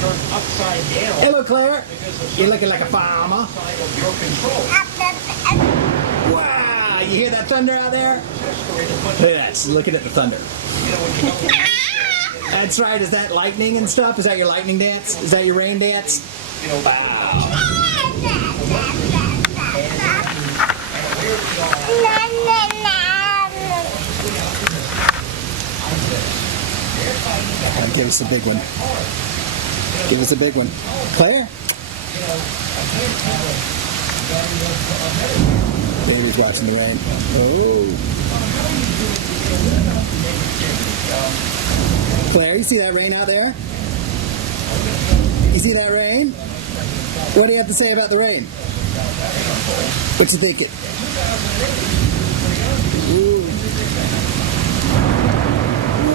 Hello, Claire. You're looking like a farmer. Wow, you hear that thunder out there? Look at that, she's looking at the thunder. That's right, is that lightning and stuff? Is that your lightning dance? Is that your rain dance? Wow. Give us a big one. Give us a big one. Claire? Baby's watching the rain. Oh. Claire, you see that rain out there? You see that rain? What do you have to say about the rain? What you thinking? Ooh.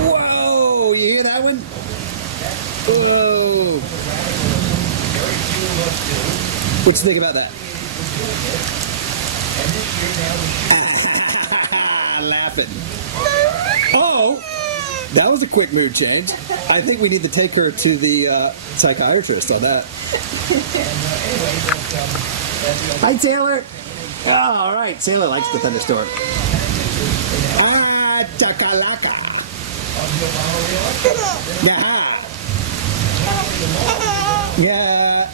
Whoa! You hear that one? Whoa! What you think about that? Laughing. Oh! That was a quick mood change. I think we need to take her to the psychiatrist on that. Hi, Taylor. Oh, all right. Taylor likes the thunderstorm. Ah, chakalaka. Yeah. Yeah.